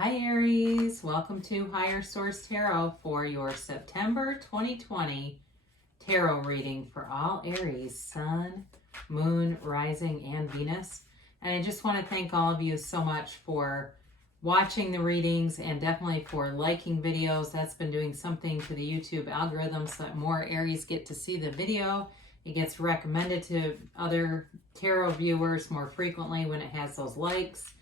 Hi Aries, welcome to Higher Source Tarot for your September 2020 tarot reading for all Aries, Sun, Moon, Rising, and Venus. And I just want to thank all of you so much for watching the readings and definitely for liking videos. That's been doing something to the YouTube algorithm so that more Aries get to see the video. It gets recommended to other tarot viewers more frequently when it has those likes.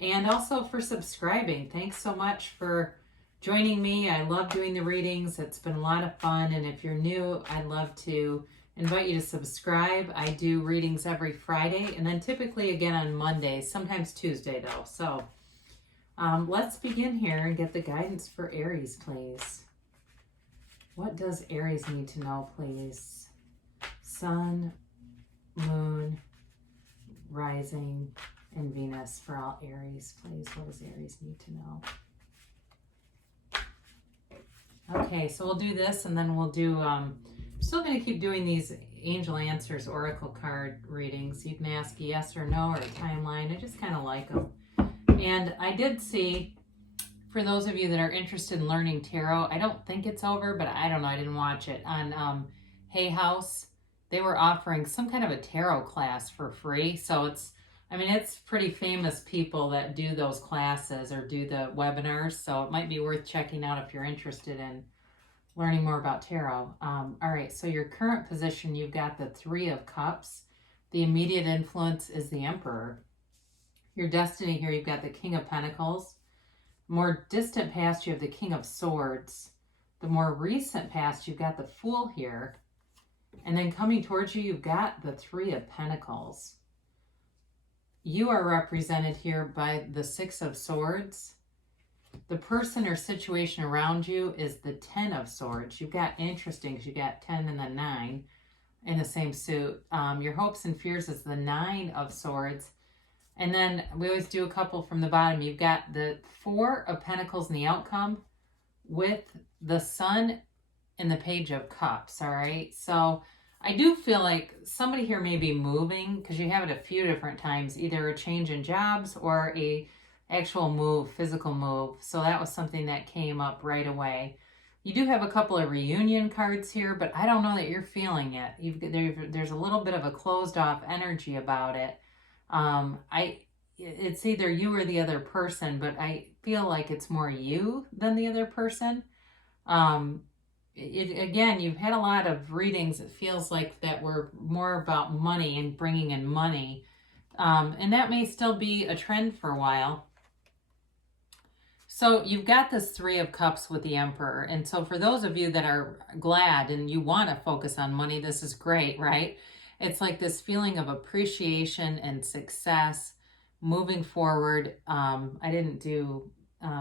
And also for subscribing. Thanks so much for joining me. I love doing the readings. It's been a lot of fun. And if you're new, I'd love to invite you to subscribe. I do readings every Friday and then typically again on Mondays, sometimes Tuesday though. So let's begin here and get the guidance for Aries, please. What does Aries need to know, please? Sun, Moon, Rising, and Venus for all Aries, please. What does Aries need to know? Okay, so we'll do this and then we'll do, I'm still going to keep doing these Angel Answers Oracle card readings. You can ask yes or no or a timeline. I just kind of like them. And I did see, for those of you that are interested in learning tarot, I don't think it's over, but I don't know, I didn't watch it, on Hay House. They were offering some kind of a tarot class for free. So it's pretty famous people that do those classes or do the webinars. So it might be worth checking out if you're interested in learning more about tarot. All right, so your current position, you've got the Three of Cups. The immediate influence is the Emperor. Your destiny here, you've got the King of Pentacles. More distant past, you have the King of Swords. The more recent past, you've got the Fool here. And then coming towards you, you've got the Three of Pentacles. You are represented here by the Six of Swords. The person or situation around you is the Ten of Swords. You've got, interesting, because you got 10 and then 9 in the same suit. Your hopes and fears is the Nine of Swords. And then we always do a couple from the bottom. You've got the Four of Pentacles in the outcome with the Sun and the Page of Cups, all right? So I do feel like somebody here may be moving, because you have it a few different times, either a change in jobs or a actual move, physical move. So that was something that came up right away. You do have a couple of reunion cards here, but I don't know that you're feeling it. There's a little bit of a closed off energy about it. It's either you or the other person, but I feel like it's more you than the other person. Again, you've had a lot of readings. It feels like that were more about money and bringing in money. And that may still be a trend for a while. So you've got this Three of Cups with the Emperor. And so for those of you that are glad and you want to focus on money, this is great, right? It's like this feeling of appreciation and success moving forward. I didn't do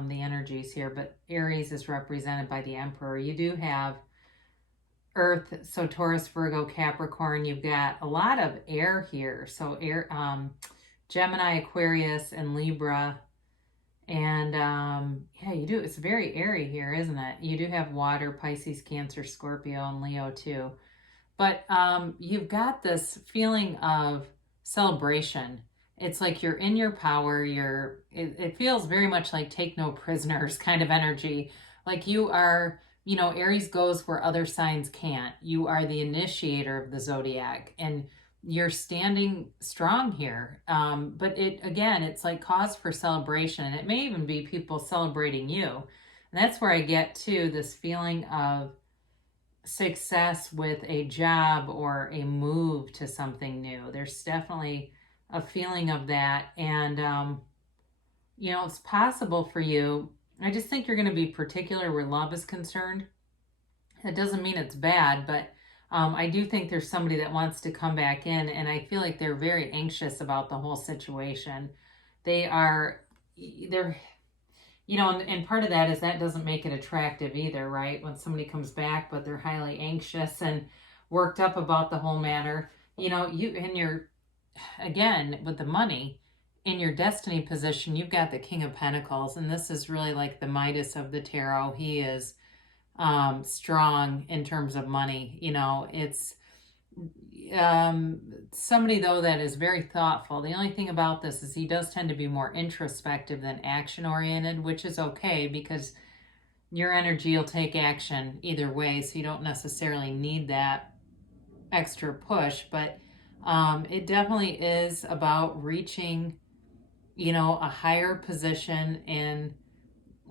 the energies here, but Aries is represented by the Emperor. You do have Earth, so Taurus, Virgo, Capricorn. You've got a lot of air here. So air, Gemini, Aquarius, and Libra. And yeah, you do. It's very airy here, isn't it? You do have water, Pisces, Cancer, Scorpio, and Leo too. But you've got this feeling of celebration. It's like you're in your power. It feels very much like take no prisoners kind of energy. Like you are, Aries goes where other signs can't. You are the initiator of the zodiac and you're standing strong here. But it's like cause for celebration. And it may even be people celebrating you. And that's where I get to this feeling of success with a job or a move to something new. There's definitely a feeling of that. And, it's possible for you. I just think you're going to be particular where love is concerned. It doesn't mean it's bad, but I do think there's somebody that wants to come back in, and I feel like they're very anxious about the whole situation. And part of that is that doesn't make it attractive either, right? When somebody comes back, but they're highly anxious and worked up about the whole matter. Again, with the money, in your destiny position, you've got the King of Pentacles, and this is really like the Midas of the tarot. He is strong in terms of money. somebody though that is very thoughtful. The only thing about this is he does tend to be more introspective than action oriented, which is okay because your energy will take action either way, so you don't necessarily need that extra push. But it definitely is about reaching, a higher position, and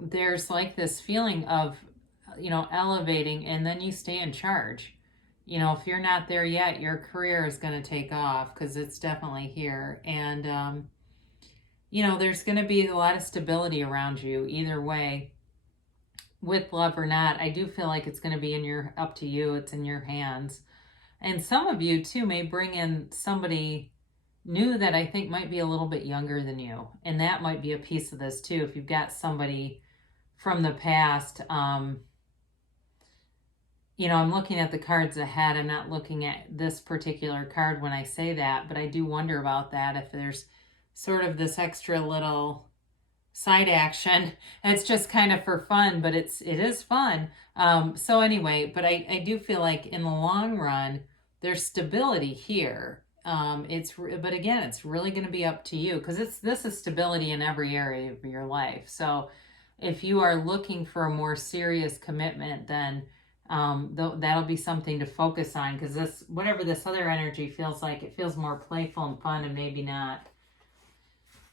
there's like this feeling of, elevating, and then you stay in charge. If you're not there yet, your career is going to take off because it's definitely here. And, there's going to be a lot of stability around you either way, with love or not. I do feel like it's going to be up to you. It's in your hands. And some of you too may bring in somebody new that I think might be a little bit younger than you. And that might be a piece of this too. If you've got somebody from the past, I'm looking at the cards ahead. I'm not looking at this particular card when I say that, but I do wonder about that. If there's sort of this extra little side action, it's just kind of for fun, but it is fun. So anyway, but I do feel like in the long run, there's stability here. But again, it's really going to be up to you because this is stability in every area of your life. So if you are looking for a more serious commitment, then that'll be something to focus on, because whatever this other energy feels like, it feels more playful and fun and maybe not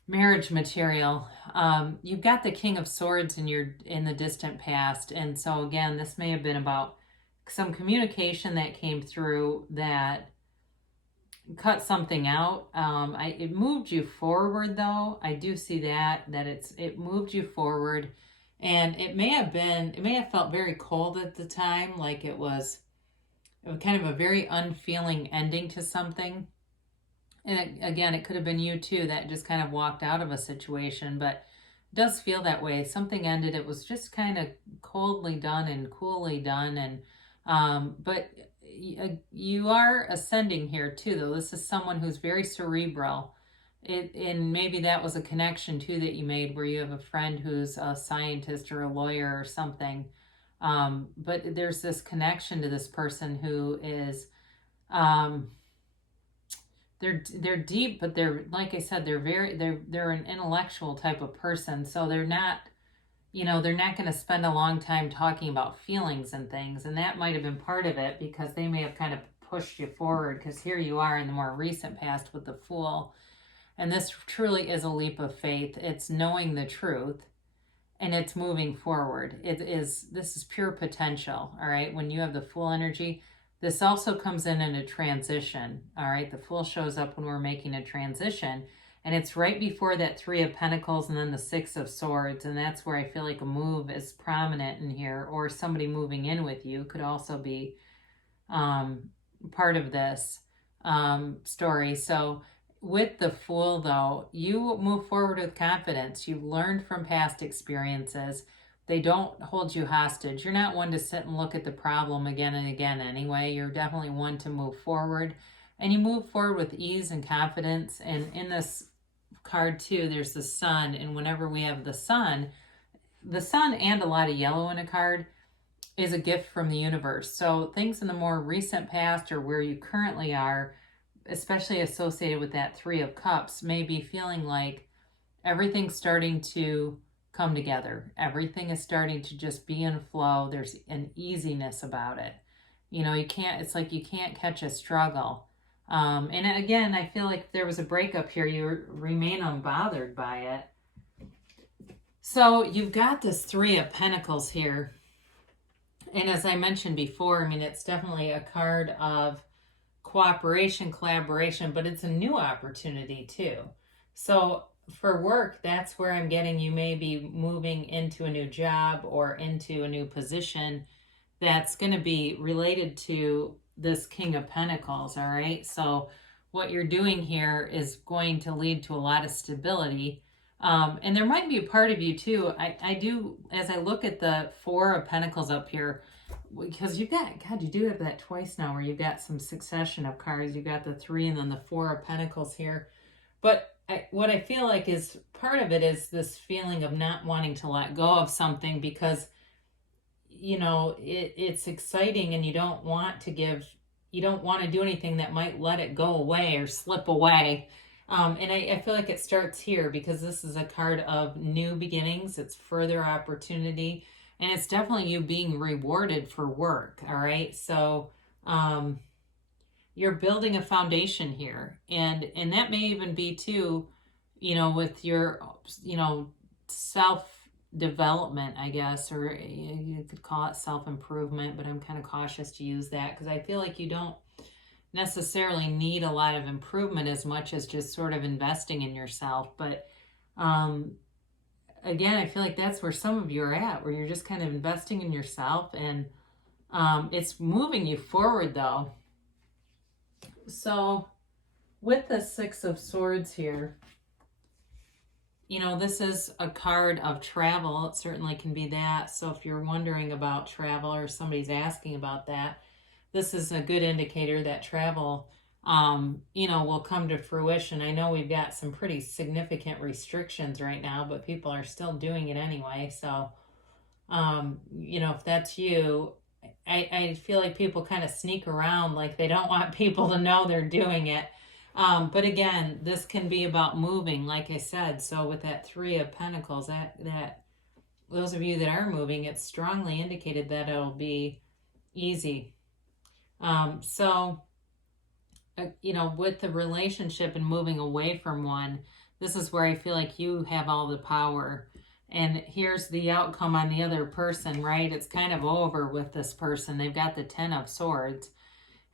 marriage material. You've got the King of Swords in the distant past, and so again, this may have been about some communication that came through that cut something out. It moved you forward though. I do see that it moved you forward. And it may have felt very cold at the time, like it was kind of a very unfeeling ending to something. And again, it could have been you too that just kind of walked out of a situation, but it does feel that way. Something ended. It was just kind of coldly done and coolly done. And but you are ascending here too, though. This is someone who's very cerebral. And maybe that was a connection too that you made, where you have a friend who's a scientist or a lawyer or something. But there's this connection to this person who is, they're deep, but they're, like I said, they're an intellectual type of person. So they're not going to spend a long time talking about feelings and things. And that might have been part of it, because they may have kind of pushed you forward, because here you are in the more recent past with the Fool. And this truly is a leap of faith. It's knowing the truth, and it's moving forward. This is pure potential, all right? When you have the Fool energy, this also comes in a transition, all right? The Fool shows up when we're making a transition, and it's right before that Three of Pentacles and then the Six of Swords, and that's where I feel like a move is prominent in here, or somebody moving in with you could also be part of this story. So with the Fool, though, you move forward with confidence. You've learned from past experiences. They don't hold you hostage. You're not one to sit and look at the problem again and again anyway. You're definitely one to move forward. And you move forward with ease and confidence. And in this card, too, there's the Sun. And whenever we have the Sun and a lot of yellow in a card is a gift from the universe. So things in the more recent past, or where you currently are, especially associated with that Three of Cups, may be feeling like everything's starting to come together. Everything is starting to just be in flow. There's an easiness about it. It's like you can't catch a struggle. And again, I feel like if there was a breakup here, you remain unbothered by it. So you've got this Three of Pentacles here. And as I mentioned before, it's definitely a card of cooperation, collaboration, but it's a new opportunity too. So for work, that's where I'm getting you may be moving into a new job or into a new position that's going to be related to this King of Pentacles, all right? So what you're doing here is going to lead to a lot of stability. And there might be a part of you too. I do, as I look at the Four of Pentacles up here, because you've got, God, you do have that twice now, where you've got some succession of cards. You've got the Three and then the Four of Pentacles here. But what I feel like is part of it is this feeling of not wanting to let go of something, because, it's exciting and you don't want to give you don't want to do anything that might let it go away or slip away. And I feel like it starts here because this is a card of new beginnings. It's further opportunity. And it's definitely you being rewarded for work. All right. So you're building a foundation here. And that may even be too, with your, self-development, I guess, or you could call it self-improvement, but I'm kind of cautious to use that because I feel like you don't necessarily need a lot of improvement as much as just sort of investing in yourself. But again, I feel like that's where some of you are at, where you're just kind of investing in yourself, and it's moving you forward though. So with the Six of Swords here, this is a card of travel. It certainly can be that. So if you're wondering about travel or somebody's asking about that, this is a good indicator that travel, will come to fruition. I know we've got some pretty significant restrictions right now, but people are still doing it anyway. So, if that's you, I feel like people kind of sneak around like they don't want people to know they're doing it. But again, this can be about moving, like I said. So with that Three of Pentacles, that those of you that are moving, it's strongly indicated that it'll be easy. With the relationship and moving away from one, this is where I feel like you have all the power. And here's the outcome on the other person, right? It's kind of over with this person. They've got the Ten of Swords.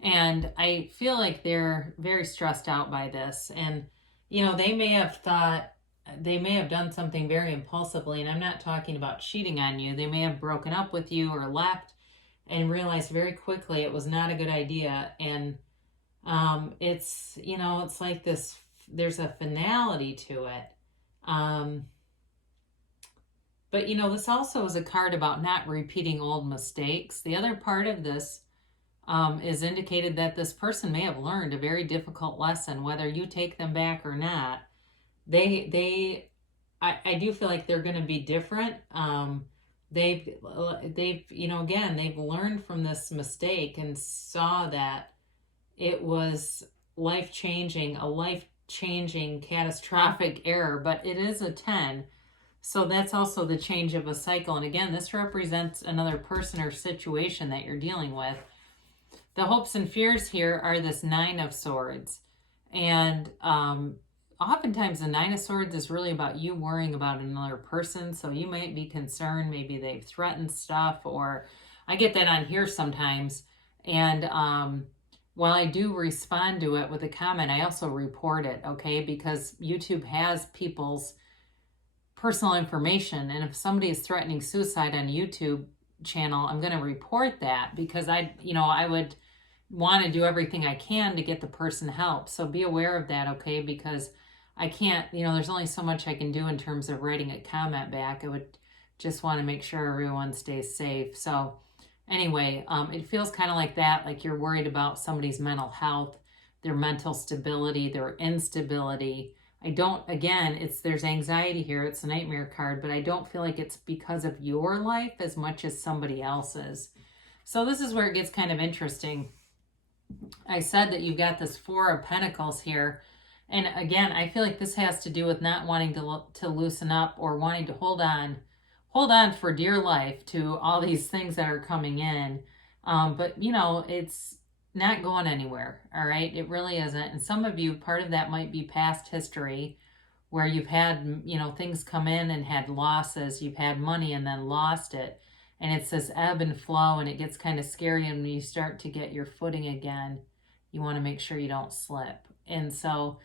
And I feel like they're very stressed out by this. And, they may have done something very impulsively. And I'm not talking about cheating on you. They may have broken up with you or left and realized very quickly it was not a good idea. And it's like this, there's a finality to it. But this also is a card about not repeating old mistakes. The other part of this is indicated that this person may have learned a very difficult lesson, whether you take them back or not. I do feel like they're going to be different. They've they've learned from this mistake and saw that it was life-changing, a life-changing catastrophic error, but it is a 10. So that's also the change of a cycle. And again, this represents another person or situation that you're dealing with. The hopes and fears here are this Nine of Swords. And oftentimes the Nine of Swords is really about you worrying about another person. So you might be concerned, maybe they've threatened stuff, or I get that on here sometimes. And while I do respond to it with a comment, I also report it, okay? Because YouTube has people's personal information. And if somebody is threatening suicide on YouTube channel, I'm going to report that because I would want to do everything I can to get the person help. So be aware of that, okay? Because I can't, there's only so much I can do in terms of writing a comment back. I would just want to make sure everyone stays safe. So anyway, it feels kind of like that, like you're worried about somebody's mental health, their mental stability, their instability. There's anxiety here. It's a nightmare card, but I don't feel like it's because of your life as much as somebody else's. So this is where it gets kind of interesting. I said that you've got this Four of Pentacles here. And again, I feel like this has to do with not wanting to loosen up or wanting to hold on for dear life to all these things that are coming in. But it's not going anywhere. All right. It really isn't. And some of you, part of that might be past history where you've had, things come in and had losses. You've had money and then lost it. And it's this ebb and flow, and it gets kind of scary. And when you start to get your footing again, you want to make sure you don't slip. And so,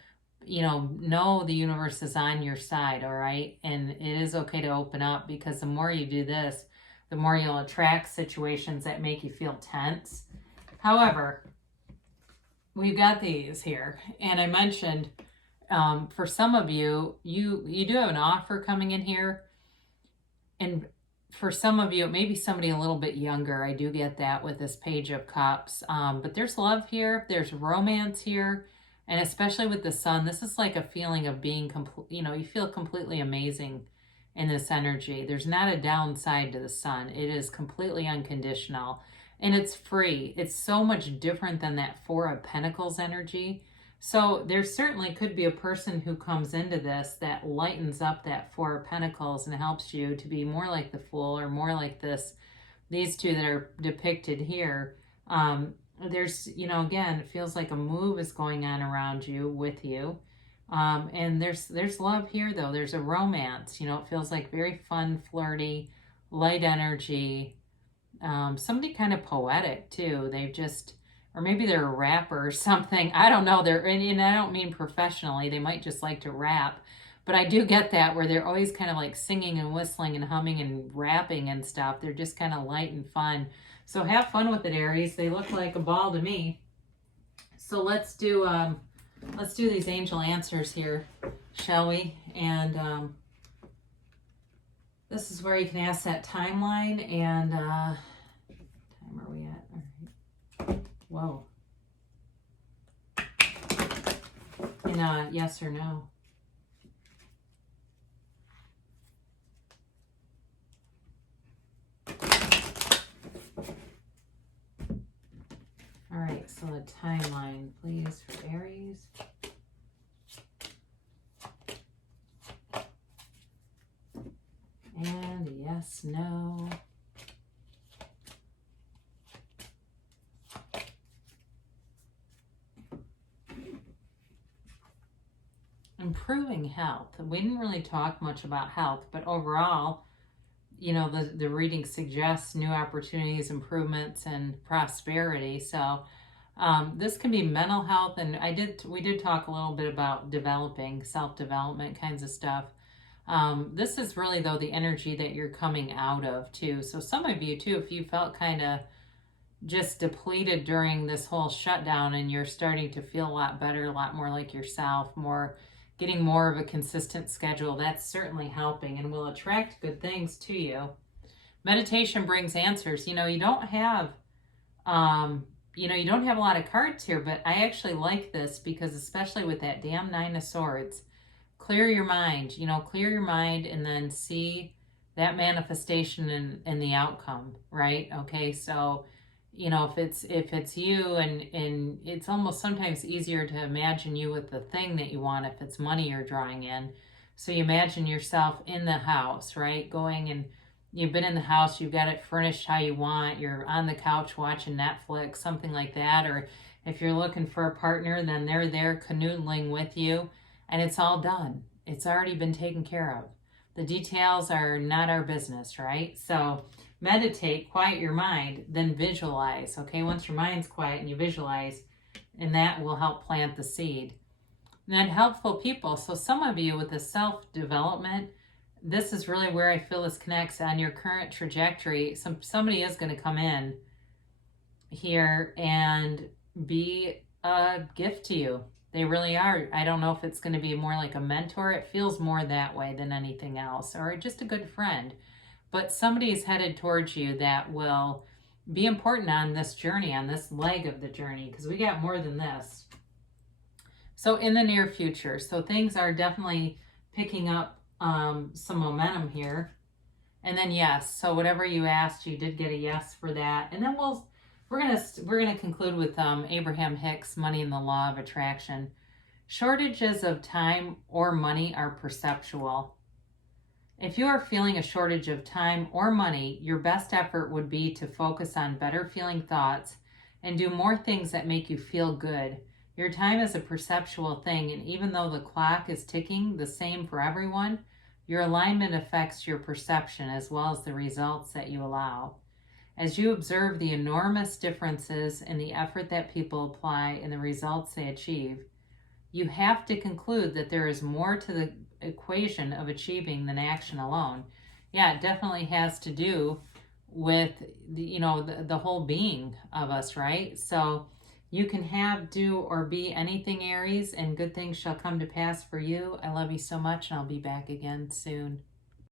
know the universe is on your side, all right? And it is okay to open up, because the more you do this, the more you'll attract situations that make you feel tense. However, we've got these here. And I mentioned, for some of you, you do have an offer coming in here. And for some of you, it may be somebody a little bit younger. I do get that with this Page of Cups. But there's love here. There's romance here. And especially with the Sun, this is like a feeling of being, you feel completely amazing in this energy. There's not a downside to the Sun. It is completely unconditional. and it's free. It's so much different than that Four of Pentacles energy. So there certainly could be a person who comes into this that lightens up that Four of Pentacles and helps you to be more like the Fool, or more like these two that are depicted here. There's, you know, again, it feels like a move is going on around you, with you. And there's love here, though. There's a romance. You know, it feels like very fun, flirty, light energy. Somebody kind of poetic, too. They've just, or maybe they're a rapper or something. I don't know. And I don't mean professionally. They might just like to rap. But I do get that, where they're always kind of like singing and whistling and humming and rapping and stuff. They're just kind of light and fun. So have fun with it, Aries. They look like a ball to me. So let's do these angel answers here, shall we? And this is where you can ask that timeline. And time are we at? All right. Whoa. And yes or no. All right, so a timeline, please, for Aries. And a yes, no. Improving health. We didn't really talk much about health, but overall, you know, the reading suggests new opportunities, improvements, and prosperity. So this can be mental health, and we did talk a little bit about developing, self-development kinds of stuff. This is really, though, the energy that you're coming out of, too. So some of you, too, if you felt kind of just depleted during this whole shutdown and you're starting to feel a lot better, a lot more like yourself, getting more of a consistent schedule, that's certainly helping and will attract good things to you. Meditation brings answers. You know, you don't have a lot of cards here, but I actually like this because, especially with that damn Nine of Swords, clear your mind, and then see that manifestation in the outcome, right? Okay, so, you know, if it's you, and it's almost sometimes easier to imagine you with the thing that you want if it's money you're drawing in. So you imagine yourself in the house, right? Going, and you've been in the house, you've got it furnished how you want, you're on the couch watching Netflix, something like that. Or if you're looking for a partner, then they're there canoodling with you, and it's all done. It's already been taken care of. The details are not our business, right? So meditate, quiet your mind, then visualize, okay? Once your mind's quiet and you visualize, and that will help plant the seed. And then helpful people. So some of you with the self-development, this is really where I feel this connects on your current trajectory. Somebody is going to come in here and be a gift to you. They really are. I don't know if it's going to be more like a mentor. It feels more that way than anything else, or just a good friend. But somebody is headed towards you that will be important on this journey, on this leg of the journey, because we got more than this. So in the near future, so things are definitely picking up some momentum here. And then yes, so whatever you asked, you did get a yes for that. And then we're gonna conclude with Abraham Hicks, Money and the Law of Attraction. Shortages of time or money are perceptual. If you are feeling a shortage of time or money, your best effort would be to focus on better feeling thoughts and do more things that make you feel good. Your time is a perceptual thing, and even though the clock is ticking the same for everyone, your alignment affects your perception as well as the results that you allow. As you observe the enormous differences in the effort that people apply and the results they achieve, you have to conclude that there is more to the equation of achieving than action alone. Yeah, it definitely has to do with the whole being of us, right? So you can have, do, or be anything, Aries, and good things shall come to pass for you. I love you so much, and I'll be back again soon.